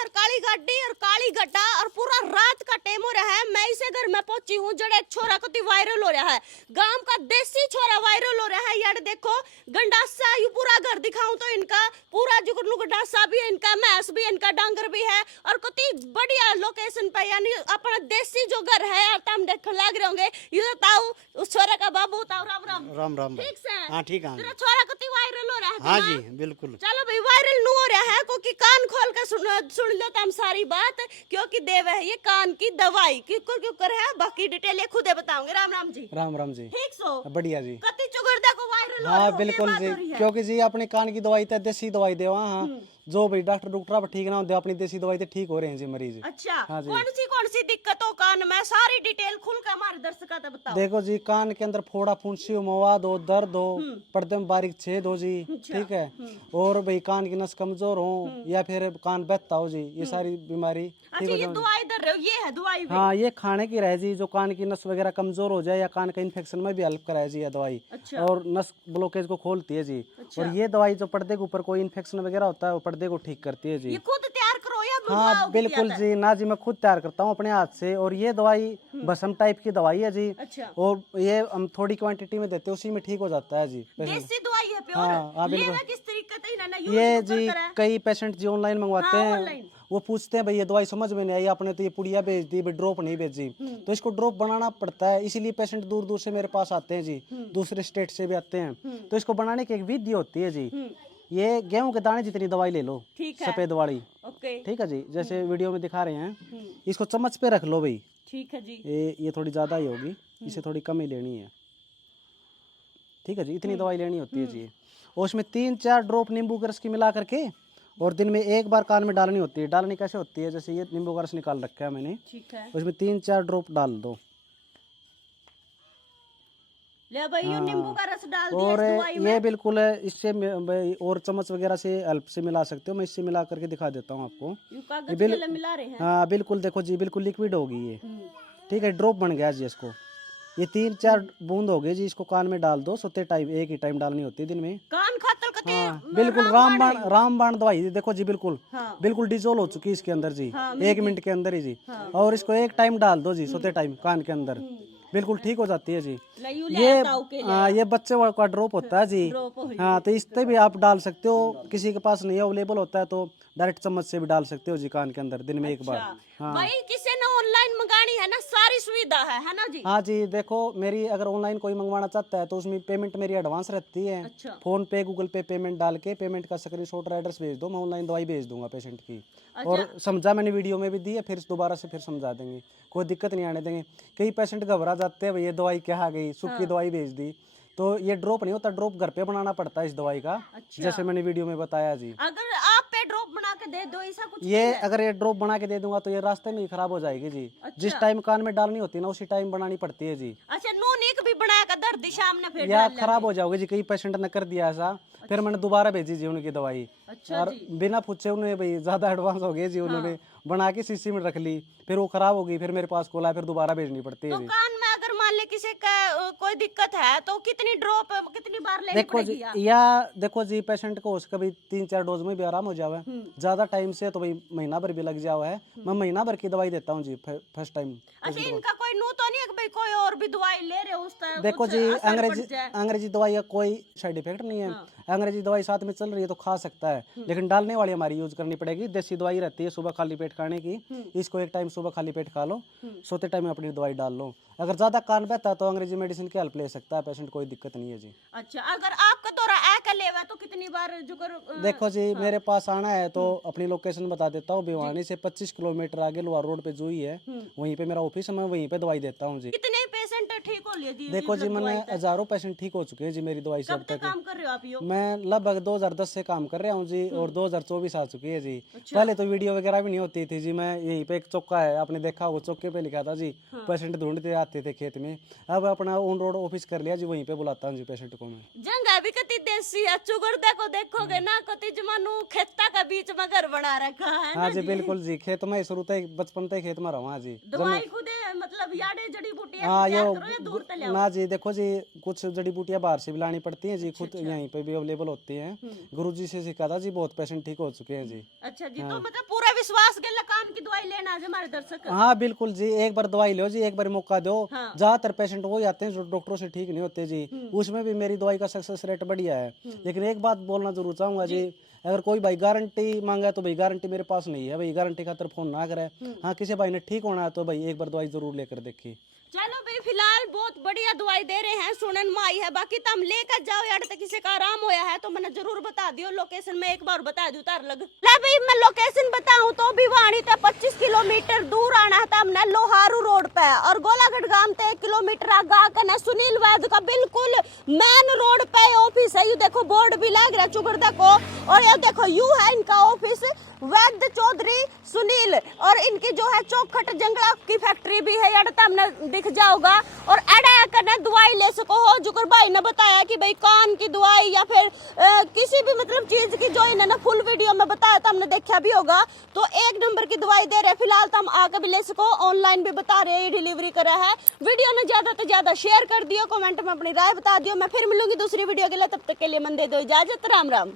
इधर काली गाड़ी और काली गड्ढा और पूरा रात का टाइम हो रहा है। मैं इसे घर में पहुंची हूँ जड़े एक छोरा को वायरल हो रहा है, गांव का देसी छोरा वायरल हो रहा है। यार देखो गंडासा, यू पूरा घर दिखाऊं तो इनका पूरा जुगनू गंडासा भी है, इनका मैस भी है, इनका डांगर भी है और कति बढ़िया लोकेशन पे, यानी अपना देसी जो घर है यार तुम देखने लग रहे होंगे। ये बताओ उस छोरा का बाबू बताओ। राम राम। राम राम ठीक से? हाँ ठीक है। तेरा छोरा कति वायरल हो रहा है। हाँ जी बिल्कुल। चलो भाई वायरल नहीं हो रहा है क्योंकि कान खोल कर सुन लो तुम सारी बात, क्योंकि देव है ये कान की दवाई क्यों क्यों कर है, बाकी डिटेल ये खुद बताऊंगे। राम राम जी। राम राम जी। ठीक सो बढ़िया जी। कति चुगरदा को वायरल हो हाँ रही हो, बिल्कुल ये बात जी, हो रही है। क्योंकि जी अपने कान की दवाई तो देसी दवाई देवा। हाँ जो भाई डॉक्टर अब ठीक ना होते अपनी देसी दवाई तो ठीक हो रहे हैं जी मरीज। अच्छा हाँ जी। कौन सी दिक्कत हो कान में, सारी डिटेल खुल कर हमारे दर्शकों को बताओ। देखो जी कान के अंदर फोड़ा फुंसी हो, मवाद हो, दर्द हो, पर्दे में बारीक छेद हो जी। ठीक है। और भाई कान की नस कमजोर हो या फिर कान बहता हो जी, ये सारी बीमारी ठीक अच्छा हो ये जाए। दवाई दर रहे हो, ये है दवाई भी? हाँ ये खाने की रहे जी, जो कान की नस वगैरह कमजोर हो जाए या कान का इन्फेक्शन में भी हेल्प कराए जी ये दवाई। अच्छा। और नस ब्लॉकेज को खोलती है जी। अच्छा। और ये दवाई जो पर्दे के ऊपर कोई इन्फेक्शन वगैरह होता है वो पर्दे को ठीक करती है जी। ये खुद तैयार करो या हाँ मंगवाओगे बिल्कुल क्या? जी, ना जी मैं खुद तैयार करता हूँ अपने हाथ से। और ये दवाई भस्म टाइप की दवाई है जी। अच्छा। और ये हम थोड़ी क्वांटिटी में देते हैं, उसी में ठीक हो जाता है जी पेशेंट। देसी दवाई है प्योर। हाँ बिल्कुल। लेवा किस तरीके से ना ये यूज जी कर कई पेशेंट जी ऑनलाइन मंगवाते हाँ, हैं, ऑनलाइन। वो पूछते हैं भाई ये दवाई समझ में नहीं आई, आपने तो ये पुड़िया भेज दी भाई, ड्रॉप नहीं भेजी। तो इसको ड्रॉप बनाना पड़ता है, इसीलिए पेशेंट दूर दूर से मेरे पास आते हैं जी, दूसरे स्टेट से भी आते हैं। तो इसको बनाने की एक विधि होती है जी। ये गेहूं के दाने जितनी दवाई ले लो, ठीक है। सफेद वाली। ओके ठीक है जी, जैसे वीडियो में दिखा रहे हैं, इसको चम्मच पे रख लो भाई। ठीक है जी। ये थोड़ी ज्यादा ही होगी, इसे थोड़ी कम ही लेनी है। ठीक है जी, इतनी दवाई लेनी होती है जी। और उसमें 3-4 ड्रॉप नींबू के रस की मिला करके और दिन में एक बार कान में डालनी होती है। डालनी कैसे होती है, जैसे ये नींबू का रस निकाल रखा है मैंने, ठीक है। उसमें 3-4 ड्रॉप डाल दो। ले भाई ये नींबू का रस डाल दिया और इस दवाई में। ये बिल्कुल इससे भाई और चम्मच वगैरह से हेल्प से मिला सकते हो, मैं इससे मिला करके दिखा देता हूँ आपको। ये कागज के लिए मिला रहे हैं। हाँ बिल्कुल, देखो जी बिल्कुल लिक्विड होगी ये। ठीक है, ड्रॉप बन गया जी इसको। ये 3-4 बूंद हो गई जी, इसको कान में डाल दो। सोते टाइम एक ही टाइम डालनी होती है दिन में। कान खातर कते हाँ बिल्कुल रामबाण दवाई देखो जी, बिल्कुल हाँ। बिल्कुल डिजोल्व हो चुकी है इसके अंदर जी। हाँ, 1 मिनट के अंदर ही जी। और इसको एक टाइम डाल दो जी, सोते टाइम कान के अंदर, बिल्कुल ठीक हो जाती है जी। ये बच्चे का ड्रॉप होता है जी। हाँ तो इससे भी आप डाल सकते हो, किसी के पास नहीं अवेलेबल होता है तो डायरेक्ट चम्मच से भी डाल सकते हो जी कान के अंदर दिन में एक बार। हाँ भाई किसी ने ऑनलाइन मंगानी है ना, सारी सुविधा है ना जी। हाँ जी, देखो मेरी अगर ऑनलाइन कोई मंगवाना चाहता है तो उसमें पेमेंट मेरी एडवांस रहती है। अच्छा। फोन पे गूगल पे पेमेंट डाल के पेमेंट का स्क्रीनशॉट और एड्रेस भेज दो, मैं ऑनलाइन दवाई भेज दूंगा पेशेंट की। और समझा मैंने वीडियो में भी दी है, फिर दोबारा से फिर समझा देंगे, कोई दिक्कत नहीं आने देंगे। कई पेशेंट घबरा जाते हैं, भाई ये दवाई क्या आ गई, सूखी दवाई भेज दी। तो ये ड्रॉप नहीं होता, ड्रॉप घर पे बनाना पड़ता है इस दवाई का। अच्छा। जैसे मैंने वीडियो में बताया जी। अगर आप पे ड्रॉप बना के दे दो ऐसा कुछ ये अगर ये ड्रॉप बना के दे दूंगा तो ये रास्ते में ही खराब हो जाएगी जी। जिस टाइम कान में डालनी होती है ना उसी टाइम बनानी पड़ती है जी। अच्छा नून एक भी बनाया का दर्द सामने फिर या खराब हो जाओगे जी, कई पेशेंट ने कर दिया ऐसा। फिर मैंने दोबारा भेजी जी उनकी दवाई। अच्छा और बिना पूछे उन्हें भाई ज्यादा एडवांस हो गए जी, उन्होंने बना के शीशी में रख ली, फिर वो खराब हो गई, फिर मेरे पास कॉल आया, फिर दोबारा भेजनी पड़ती है तो जी। कान में अगर मान ले किसी का कोई दिक्कत है तो कितनी ड्रॉप कितनी बार लेनी देखो जी पड़ेगी? या देखो जी पेशेंट को उसका भी 3-4 डोज में भी आराम हो जावे। ज्यादा टाइम से तो भाई महीना भर भी लग जाओ है, मैं महीना भर की दवाई देता हूँ जी फर्स्ट टाइम। अच्छा इनका कोई नू तो नहीं है कि भाई कोई और भी दवाई ले रहे हो उस तरह देखो कुछ जी असर पड़ जाए? अंग्रेजी दवाई का कोई साइड इफेक्ट नहीं है। अंग्रेजी दवाई साथ में चल रही है तो खा सकता है, लेकिन डालने वाली हमारी यूज करनी पड़ेगी। देसी दवाई रहती है सुबह खाली पेट खाने की, इसको एक टाइम सुबह खाली पेट खा लो, सोते टाइम में अपनी दवाई डाल लो। अगर ज्यादा कान बहता है तो अंग्रेजी मेडिसिन की हेल्प ले सकता है पेशेंट, कोई दिक्कत नहीं है जी। अच्छा अगर आपका दौरा आकर लेवा तो कितनी बार जो देखो जी मेरे पास आना है तो अपनी लोकेशन बता देता हूँ। भिवानी से 25 किलोमीटर आगे लोहार रोड पे जुई है, वहीं पे मेरा ऑफिस है, मैं वहीं पे दवाई देता हूँ जी। कितने पेशेंट ठीक हो लिए जी? देखो जी मैंने हजारों पेशेंट ठीक हो चुके हैं जी मेरी दवाई से अब कब तक तक। काम कर रहे हो आप? यो मैं लगभग 2010 से काम कर रहा हूँ जी, और 2024 आ चुकी है जी। पहले तो वीडियो वगैरह भी नहीं होती थी जी, मैं यहीं पे एक चौका है आपने देखा वो चौके पे लिखा था जी, पेशेंट ढूंढते आते थे खेत में। अब अपना ऑन रोड ऑफिस कर लिया जी, वहीं पे बुलाता हूँ जी पेशेंट को मैं। जंगा भी कति देसी है, चुगड़दा को देखोगे ना कति जमानू खेता का बीच में घर बना रखा है ना हाँ जी बिल्कुल जी, खेत में शुरू से बचपन से खेत में रहा जी। दवाई खुद मतलब याडे जड़ी बूटियां हाँ तैयार करो या दूर से ले आओ? ना जी देखो जी कुछ जड़ी बूटियां बाहर से भी लानी पड़ती हैं जी, खुद यहीं पे भी अवेलेबल होती हैं। गुरुजी से सीखा था जी, बहुत पेशेंट ठीक हो चुके हैं जी। अच्छा जी, तो मतलब पूरा विश्वास के लिए काम की दवाई लेना है हमारे दर्शक। हाँ बिल्कुल जी, एक बार दवाई लो जी, एक बार मौका दो। हाँ। ज्यादातर पेशेंट वही आते हैं जो डॉक्टरों से ठीक नहीं होते जी, उसमें भी मेरी दवाई का सक्सेस रेट बढ़िया है। लेकिन एक बात बोलना जरूर चाहूंगा जी, अगर कोई भाई गारंटी मांगा तो भाई गारंटी मेरे पास नहीं है भाई, गारंटी खातर फोन ना करे। हाँ, किसी भाई ने ठीक होना है तो भाई एक बार दवाई जरूर लेकर देखिए। चलो भाई, फिलहाल बहुत बढ़िया दवाई दे रहे हैं, सुनन में आई है। बाकी तुम लेकर जाओ यार, तक किसी का आराम होया है तो मैंने जरूर बता दियो। लोकेशन में एक बार बता दूं तार लग ला भाई, मैं लोकेशन बताऊं तो भिवानी से 25 किलोमीटर दूर आना है हमने लोहारू रोड पे, और गोलागढ़ गांव से 1 किलोमीटर आगा करना सुनील वैद्य का बिल्कुल मेन रोड पे ऑफिस है। यू देखो बोर्ड भी लग रहा है चुगर देखो, और ये देखो यू है इनका ऑफिस, वैद्य चौधरी सुनील। और इनकी जो है चौखट जंगला की फैक्ट्री भी है, यार हमने दिख जाओगा। और अड़ा करना दवाई ले सको हो, जुकर भाई ने बताया कि भाई कान की दवाई या फिर किसी भी मतलब चीज की, जो इन्होंने फुल वीडियो में बताया था, हमने देखा भी होगा। तो 1 नंबर की दवाई दे रहे, फिलहाल तो हम आकर भी ले सको, ऑनलाइन भी बता रहे हैं, डिलीवरी करा है। वीडियो ने ज्यादा तो ज्यादा शेयर कर दियो, कमेंट में अपनी राय बता दियो। मैं फिर मिलूंगी दूसरी वीडियो के लिए, तब तक के लिए मन दे दो इजाजत, राम राम।